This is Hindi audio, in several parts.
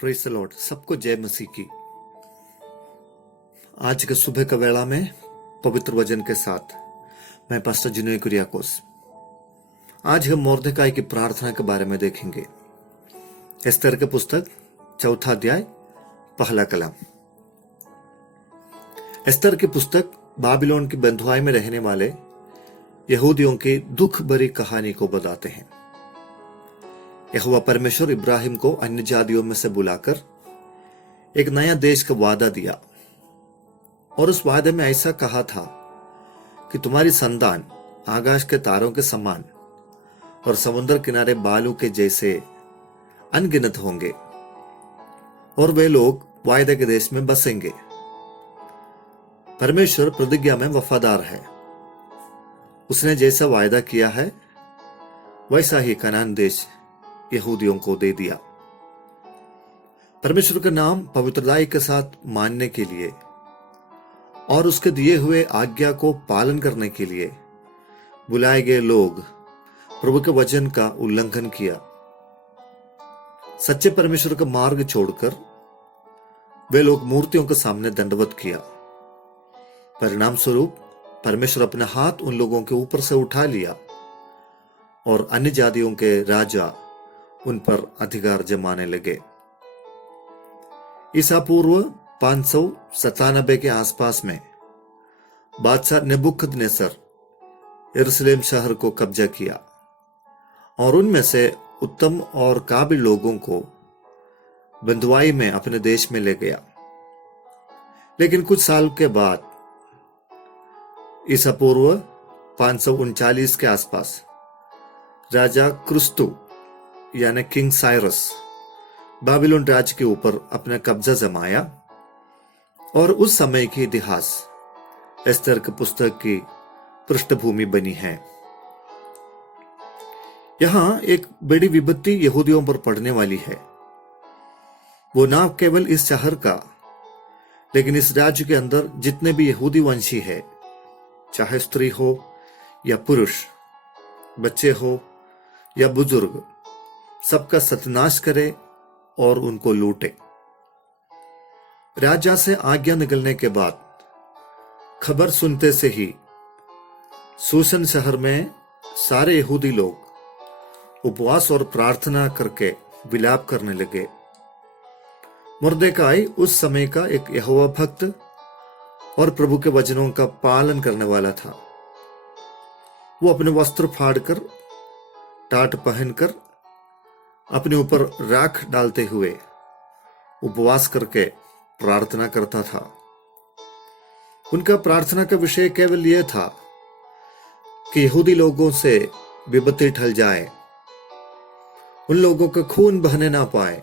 Praise the Lord. सबको जय मसीह की। आज के सुबह का वेला में पवित्र वचन के साथ मैं पास्टर जिनोय कुरियाकोस। आज हम मोर्देकाई की प्रार्थना के बारे में देखेंगे। एस्तर के पुस्तक 4 अध्याय 1 कलम। एस्तर की पुस्तक बाबिलोन की बंधुआई में रहने वाले यहूदियों की दुख भरी कहानी को बताते हैं। यहोवा परमेश्वर इब्राहिम को अन्य जातियों में से बुलाकर एक नया देश का वादा दिया और उस वादे में ऐसा कहा था कि तुम्हारी संतान आकाश के तारों के समान और समुद्र किनारे बालू के जैसे अनगिनत होंगे और वे लोग वायदे के देश में बसेंगे। परमेश्वर प्रतिज्ञा में वफादार है। उसने जैसा वायदा किया है वैसा ही कनान देश यहूदियों को दे दिया। परमेश्वर का नाम पवित्रताई के साथ मानने के लिए और उसके दिए हुए आज्ञा को पालन करने के लिए बुलाए गए लोग प्रभु के वचन का उल्लंघन किया। सच्चे परमेश्वर का मार्ग छोड़कर वे लोग मूर्तियों के सामने दंडवत किया। परिणाम स्वरूप परमेश्वर अपना हाथ उन लोगों के ऊपर से उठा लिया और अन्य जातियों के राजा उन पर अधिकार जमाने लगे। ईसा पूर्व 597 के आसपास में बादशाह नेबुकदनेस्सर यरूशलेम शहर को कब्जा किया और उनमें से उत्तम और काबिल लोगों को बंधुआई में अपने देश में ले गया। लेकिन कुछ साल के बाद ईसा पूर्व 539 के आसपास राजा क्रिस्तु यानी किंग साइरस बाबिलोन राज्य के ऊपर अपना कब्जा जमाया और उस समय की इतिहास एस्तर की पुस्तक की पृष्ठभूमि बनी है। यहां एक बड़ी विपत्ति यहूदियों पर पड़ने वाली है। वो ना केवल इस शहर का लेकिन इस राज्य के अंदर जितने भी यहूदी वंशी है, चाहे स्त्री हो या पुरुष, बच्चे हो या बुजुर्ग, सबका सत्यानाश करे और उनको लूटे। राजा से आज्ञा निकलने के बाद खबर सुनते से ही सूसन शहर में सारे यहूदी लोग उपवास और प्रार्थना करके विलाप करने लगे। मुर्देकाई उस समय का एक यहोवा भक्त और प्रभु के वचनों का पालन करने वाला था। वो अपने वस्त्र फाड़कर, टाट पहनकर, अपने ऊपर राख डालते हुए उपवास करके प्रार्थना करता था। उनका प्रार्थना का विषय केवल यह था कि यहूदी लोगों से विपत्ति टल जाए, उन लोगों का खून बहने ना पाए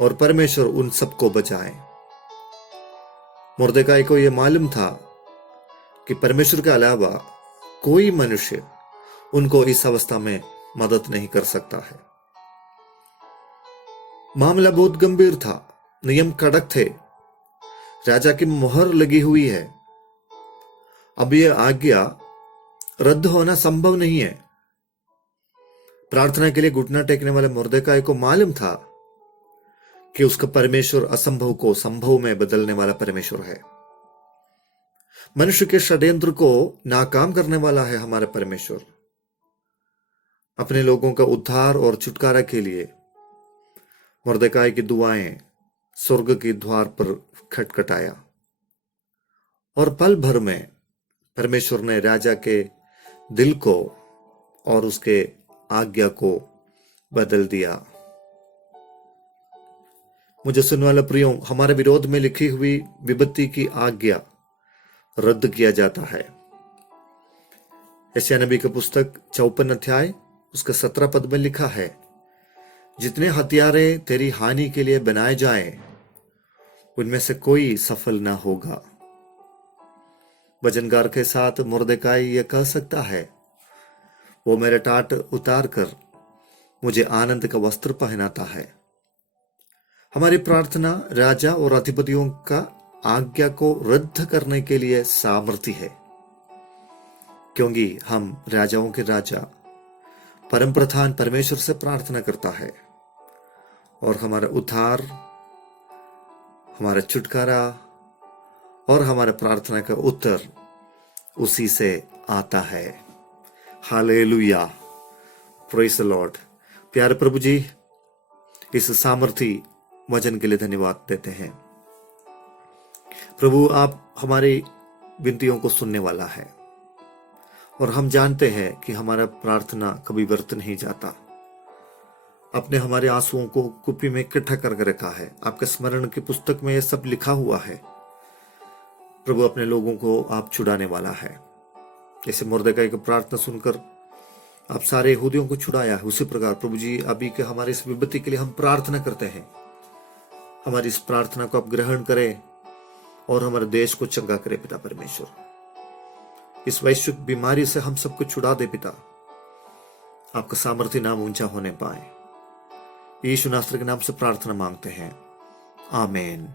और परमेश्वर उन सबको बचाए। मुर्देकाई को यह मालूम था कि परमेश्वर के अलावा कोई मनुष्य उनको इस अवस्था में मदद नहीं कर सकता है। मामला बहुत गंभीर था, नियम कड़क थे, राजा की मोहर लगी हुई है। अब यह आज्ञा रद्द होना संभव नहीं है। प्रार्थना के लिए घुटना टेकने वाले मुर्देकाई को मालूम था कि उसका परमेश्वर असंभव को संभव में बदलने वाला परमेश्वर है। मनुष्य के षड्यंत्र को नाकाम करने वाला है हमारा परमेश्वर। अपने लोगों का उद्धार और छुटकारा के लिए मुर्देकाई की दुआएं स्वर्ग के द्वार पर खटखटाया और पल भर में परमेश्वर ने राजा के दिल को और उसके आज्ञा को बदल दिया। मुझे सुनने वाला प्रियो, हमारे विरोध में लिखी हुई विपत्ति की आज्ञा रद्द किया जाता है। यशायाह नबी की पुस्तक 54 अध्याय उसका 17 पद में लिखा है, जितने हथियारे तेरी हानि के लिए बनाए जाएं, उनमें से कोई सफल ना होगा। वचनकार के साथ मुर्देकाई यह कह सकता है, वो मेरे टाट उतार कर मुझे आनंद का वस्त्र पहनाता है। हमारी प्रार्थना राजा और अधिपतियों का आज्ञा को रद्द करने के लिए सामर्थ्य है, क्योंकि हम राजाओं के राजा परम प्रधान परमेश्वर से प्रार्थना करता है और हमारा उद्धार, हमारा छुटकारा और हमारे प्रार्थना का उत्तर उसी से आता है। Hallelujah, praise the Lord. प्यारे प्रभु जी, इस सामर्थी वचन के लिए धन्यवाद देते हैं। प्रभु, आप हमारी विनतियों को सुनने वाला है और हम जानते हैं कि हमारा प्रार्थना कभी व्यर्थ नहीं जाता। आपने हमारे आंसुओं को कुप्पी में इकट्ठा करके रखा है। आपके स्मरण की पुस्तक में यह सब लिखा हुआ है। प्रभु, अपने लोगों को आप छुड़ाने वाला है। जैसे मुर्दकाई की प्रार्थना सुनकर आप सारे यहूदियों को छुड़ाया है, उसी प्रकार प्रभु जी अभी के हमारे इस विपत्ति के लिए हम प्रार्थना करते हैं। हमारी इस प्रार्थना को आप ग्रहण करें और हमारे देश को चंगा करे पिता परमेश्वर। इस वैश्विक बीमारी से हम सबको छुड़ा दे पिता। आपका सामर्थ्य नाम ऊंचा होने पाए। यीशु नासरी के नाम से प्रार्थना मांगते हैं, आमीन।